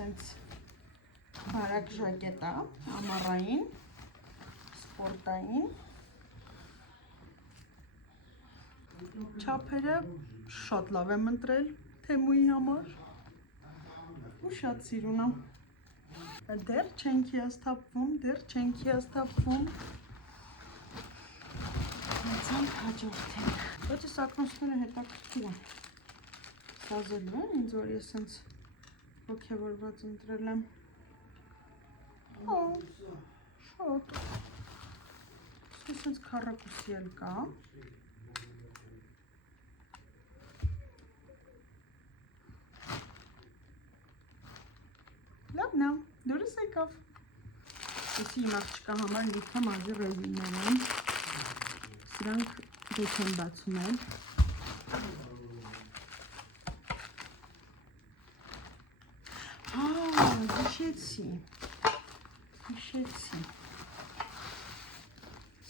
սենց բարակ ժակետ է, ամառային, սպորտային, չափերը շատ լավ եմ ընտրել Թեմուի համար ու շատ սիրուն եմ, դեռ չենք հիասթափվում, Հացանք հաջորդենք, բայց ես ակնոցները հետաքրքիր եմ, սազելու են ինձ, որ ես սենց ոգևորված ընտրել եմ, շատ, սենց քառակուսի էլ կա, լավն է, դուրս եկավ, եսի իմ աղջկա համար լիքը մազի ռեզիններ են, սրանք դուք են բացում են, հիշեցի,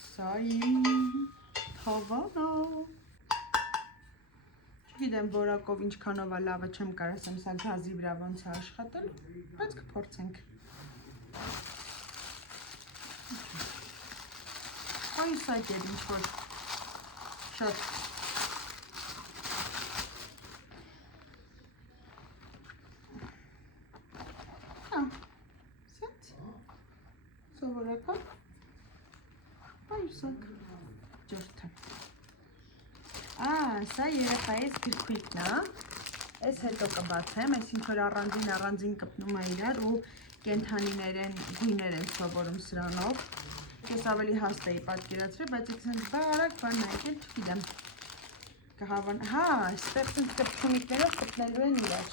սա իմ թավանա, չգիտեմ որակով ինչքանով է լավը չեմ կարող ասեմ սա գազի վրա ոնց է աշխատել, բայց կփորձենք, այս այդ էր ինչ-որ շատ սենց սովորական պայուսակ ջորդը սա երեխայիս գրքույկն է ես հետո կբացեմ ես ինչ-որ առանձին կպնում է իրար ու կենթանիներ են գույներ են սովորում սրանով ես ավելի հաստ էի պատկերացրել, բայց ես սենց բարակ բան նայել, չգիտեմ, կհավան, այստեղ սենց կպչունիկներով կպնելու են իրար,